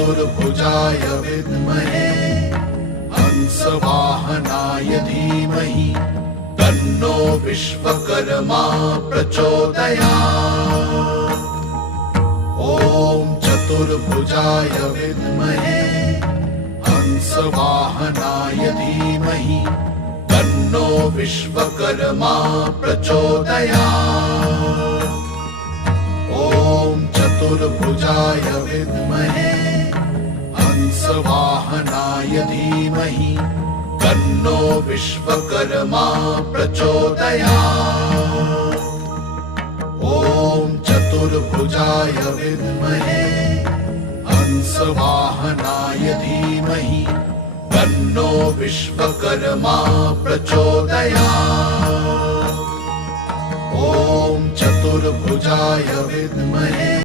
चतुर्भुजाय विद्महे हंसवाहनाय धीमहि तन्नो विश्वकर्मा प्रचोदयात्। ॐ चतुर्भुजाय विद्महे हंसवाहनाय धीमहि तन्नो विश्वकर्मा प्रचोदयात्। ॐ चतुर्भुजाय विद्महे हंसवाहनाय धीमहि तन्नो विश्वकर्मा प्रचोदयात्। ॐ चतुर्भुजाय विद्महे हंसवाहनाय धीमहि तन्नो विश्वकर्मा प्रचोदयात्। ॐ चतुर्भुजाय विद्महे